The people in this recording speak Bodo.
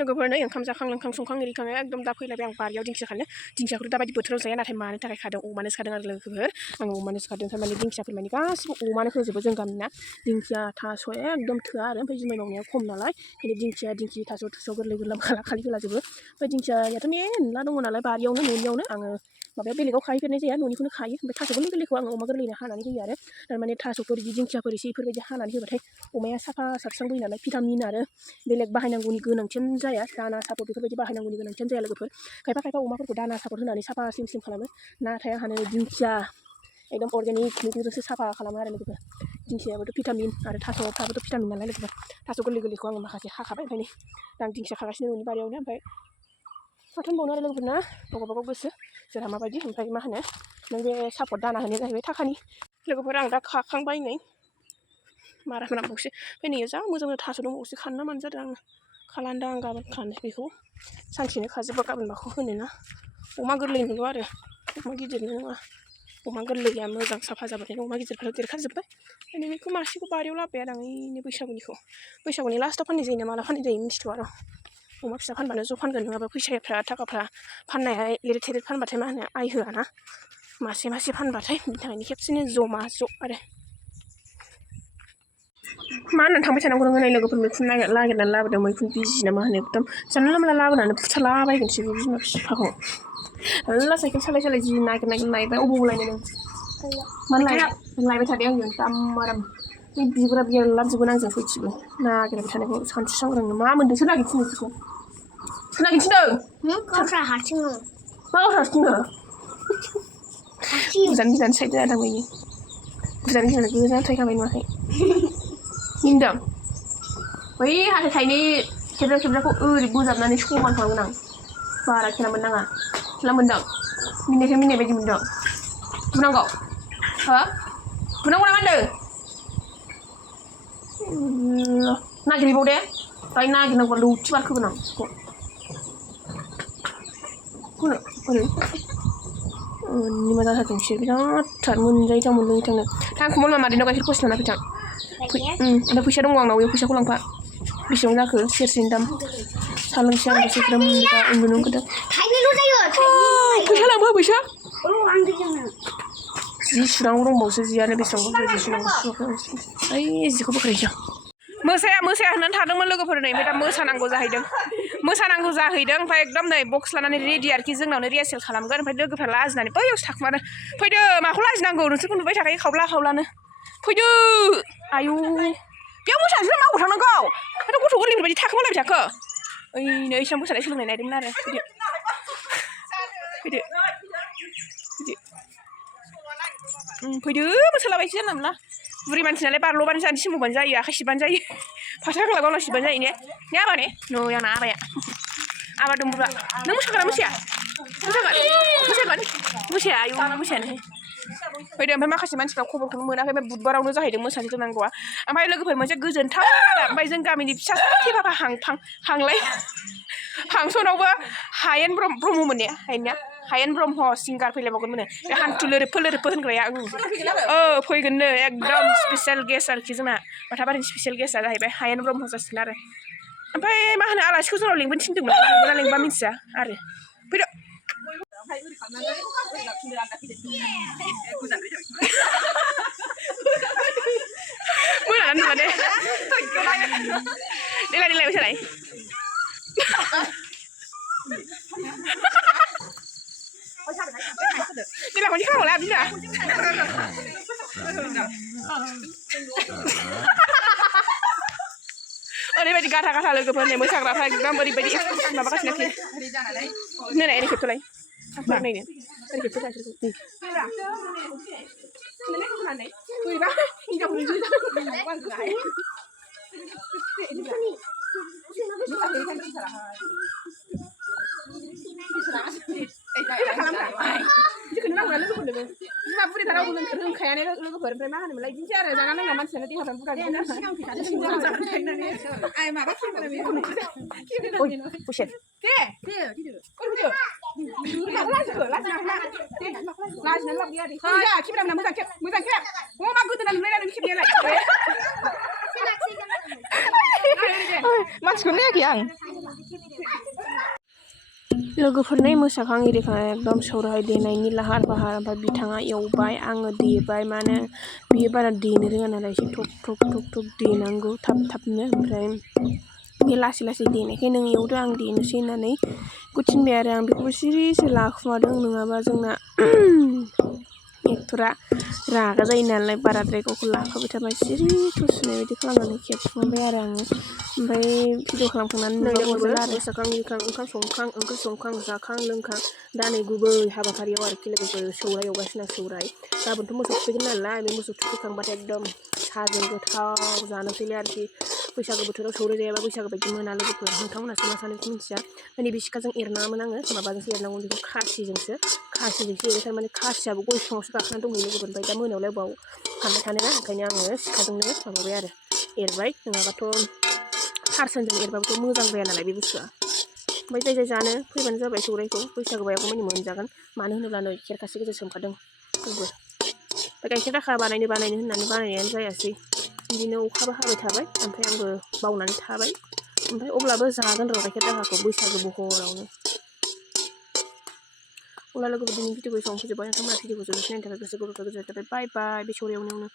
लोगोफोरनो ओंखाम जाखां लोंखां संखां एरिखां एकदम दा फैलायबाय आं बारियाव दिंखिया खानो दिंखियाखौथ' दाबायदि बोथोराव जाया नाथाय मानो थाखाय खादों अमानोसो खादों आरो लोगोफोर आं अमानोसो खादों थारमाने दिंखियाफोर माने गासिबो अमानो होजोबो जों गामिना दिंखिया थास' एकदम थोआ आरो ओमफ्राय जुमाय मावनाया खम नालाय ओंखायनो दिंखिया थास' थुस' गोरलै गोरलाम खालि होलाजोबो ओमफ्राय दिंखियाथ' मेरला दङ नालाय बारियावनो न'नियावनो आङो माबायाव बेलेगाव खाहैफेरनाय जाया न'निखौनो खायो ओमफ्राय थास' गोरलैखौ आङो अमा गोरलैनो हानानै होयो आरो थारमाने थास'फोर बिदि दिंखियाफोर एसे बेफोरबायदि हानानै होबाथाय अमाया साफा सारस्रांबोयो नालाय भिटामिन आरो बेलेग बाहायनांगौनि गोनांथियानो जाया दाना सापट बेफोरबायदि बाहायनांगौनि गोनांथियानो जाया लोगोफोर खायफा अमाफोरखौ दाना सापट होनानै साफा स्लिम खालामो नाथाय आंहानो दिंखिया एकदम अर्गेनिक मैगंजोंसो साफा खालामो आरो लोगोफोर दिंखियाबोथ' भिटामिन आरो थास'फ्राबोथ' भिटामिन नालाय लोगोफोर थास' गोरलैखौ आङो माखासे हाखाबाय ओंखायनो दा आं दिंखिया खागासिनो न'नि बारियावनो ओमफ्राय माथो होनबावनो आरो लोगोफोरना गावबा गाव गोसो जोंहा माबायदि ओमफ्राय मा होनो नों बे सापट दाना होनाया जाहैबाय थाखानि लोगोफोर आं दा खाखांबाय नै मारा होनांबावसो ओमफ्राय नै जा मोजां थास' दंबावसो खानो मानो जादों आङो खालामदों आं गाबोन खानो बेखौ सानसेनो खाजोबबा गाबोन माखौ होनोना अमा गोरलैनिल' आरो अमा गिदिरनो नङा अमा गोरलैया मोजां साफा जाबाथाय अमा गिदिरफोरा देरखाजोब्बाय ओंखायनो बेखौ मासेखौ बारियाव लाबोबाय आरो आं ओइनो बैसागुनि लास्टआव फाननाय जायो ना माला फाननाय जायो मिन्थिथ'आ र' अमा फिसा फानबानो ज' फानगोन नङाबा फैसाफ्रा थाखाफ्रा फाननाया लेरेद थेरेद फानबाथाय मा होनो आइ होआना मासे मासे फानबाथाय बिनि थाखायनो खेबसेनो जमा ज' आरो मा होननानै थांबाय थानांगौ नोङो नै लोगोफोर मैखुन नागिरनानै लाबोदों मैखुन बिजि ना मा होनो एकदम जानला मोनला लाबोनानै फुथारलाबायगोनसो बे बिमा बिफाखौ मेरला साइकेल सालाय जि नागिरनायबाय अबाव लायनो नों मानो लायबाय थादों आङो दामाराम बे बिगुरा बेरलाबजोबगोन आंजों फैथिबो नागिरबाय थानायखौ सानसुसांग्रांनो मा मोन्दों सोर नागिरथिंदों बिखौ सोर नागिरथिंदों गावस्रा हारसिंनो मा गावस्रा हारसिंनो गोजान साइड जादों बैयो गोजान थायखाबाय नुवाखै मिन्दों बै हाथाय थाइनै खेबजाखौ ओरै बोजाबनानै समान खालामगोन आं बारा खेला मोननाङा खेला मोनदों मिन्नायखौ मिन्नाय बायदि मोनदों बुनांगौ हो बुनांगौ ना मा होनदों नागिरहैबाव दे दाय नागिरनांगौ लौथि बारखोगोन आं बिखौ ओरै मोजां जाथों बिसोर बिराद थार मोनजायैथां मोनलोङैथांनो थांखुमोन मादैनाव गाइखेर खसे लाना फैथां ओमफ्राय फैसा दङ आंनाव बेयाव फैसाखौ लांफा बेसेबां जाखो सेरसेनि दाम साहा लोंसै आं दसे ग्रोम दा उन्दुनो ओंखारदों फैसा लांफा फैसा जि सुनांगौ दंबावोसो जियानो बेसेबां जि सुनांगौ ओइ जिखौ बोखारहैसै मोसाया होननानै थादोंमोन लोगोफोर नै ओमफ्राय दा मोसानांगौ जाहैदों ओमफ्राय एकदम नै बक्स लानानै रेडि आरोखि जोंनावनो रिहार्सेल खालामगोन ओमफ्राय लोगोफ्रा लाजिनानै बैयावसो थाखुमादों फैदो माखौ लाजिनांगौ नोंसोरखौ नुबाय थाखायो खावलानो फैदो आयौ बेयाव मोसानोसै मावो थांनांगौ गथ' गोरलैफोर बायदि थाखोमालायबाय थाखो ओइनो इसिबां मोसानाय सोलोंनाय नायदोंमोन आरो फैदो मोसालाबायसै जानला मोनला बुरि मानसि नालाय बारल'बानो जानो सिमावबानो जायो आखाइ सिबानो जायो फास्रा गांला गावला सिबानो जायो ने आबा ने नै आंना आबाया आबा दंबुरा नों मोसाया आयौ मोसायानो फैदो ओमफ्राय माखासे मानसिफ्रा खबरखौनो मोनाखै ओमफ्राय बुधबारावनो जाहैदों मोसानो दोननांगौआ ओमफ्राय लोगोफोर मोनसे गोजोनथाव ओमफ्राय जों गामिनि फिसा थेफाफा हांलाय फांसनावबो हायेन ब्रह्ममोन ने हायेन ब्रह्म सिंगार फैलायबावगोन मोनो बे हान्थु लोरोफो होनग्राया फैगोननो एकदम स्पेसियेल गेस्ट आरोखि जोंना बाथाबारिनि स्पेसियेल गेस्टआ जाहैबाय हायेन ब्रह्म जासिगोन आरो ओमफ्राय मा होनो आलासिखौ जोंनाव लिंबोनो थिनदोंमोन लिंबोना लिंबा मिन्थिया आरो फैदो मोनानानै नुवा दे देलाय मोसालाय देलाय खनसे खावला बिना ओरैबायदि गाथा लोगोफोरनि मोसाग्राफ्रा एकदम ओरैबायदि माबागासिनो आरोखि नायनाय ओरै खेबथ'लाय नायनो ओरै रोंखायानो लोगोफोर ओमफ्राय मा होनोमोनलाय बिदिनोसै आरो जाना लोंना मानसियानो देहाफ्रा बुगा मानसिखौ नायाखै आं लोगोफोरनि मोसाखां इरिखां एकदम सौराय देनायनि लाहार फाहार ओमफ्राय बिथाङा एवबाय आङो देबाय माने बियो बारा देनो रोङा नालाय एसे थक देनांगौ थाबनो ओमफ्राय बे लासै लासै देनायखाय नों एवदो आं देनोसै होननानै बेखौ थिनबाय आरो आं बेखौबो सिरिसो लाखुमादों नङाबा जोंना एक्टरा रागा जायो नालाय बाराद्राय गावखौ लाफाबाय थाबाय सिरि थुसुनाय बायदि खालामनानै खेबखुमाबाय आरो आङो ओमफ्य भिडिअ खालामखांनानै नुबा अरजाला आरो मोसाखां इरिखां ओंखाम संखां ओंख्रि संखां जाखां लोंखां दा नै गुबै हाबाफारियाव आरोखि लोगोफोर सौराय एवगासिनो सौराय गाबोनथ' मोसौ थुखैगोन नालाय बे मोसौ थुखैखांबाथाय एकदम साजों गोथाव जानोसैलाय आरोखि बैसागो बोथोराव सौराय जायाबा बैसागो बायदि मोना लोगोफोर नोंथांमोनासो मा सानो मिथिया माने बे सिखाजों एरनाङामोन आङो माबाजोंसो एरनांगौ बेखौ खासिजोंसो एरो थारमाने खासियाबो गय बिफाङावसो गाखोना दंहैयो लोगोफोर ओमफ्राय दा मोनायावलाय बाव हानबाय थानोना ओंखायनो आङो सिखाजोंनो माबाबाय आरो एरबाय नङाबाथ' फारसनजों एरबाबोथ' मोजां जाया नालाय बे बुस्थुआ ओमफ्राय जाय जानो फैबानो जाबाय सौरायखौ बैसागो बायागौमानि मोनजागोन मानो होनोब्ला नै खेरखासे गोजा सोमखादों आंबो ओमफ्राय गाइखेर दाखा बानायनो होननानै बानायनायानो जायासै बिदिनो अखाबो हाबाय थाबाय ओमफ्राय आंबो बावनानै थाबाय ओमफ्राय अब्लाबो जागोन र' गाइखेर दाखाखौ बैसागो बहरावनो अब्ला लोगोफोर दिनै भिडिअखौ एसेबां फोजोबबाय नोंथांमोना भिडिअखौ जोबजासे नायनो थाखाय गोसो गोरबोनिफ्राय गोजोननाय थाबाय बाय बाय बे सौराय एवनायावनो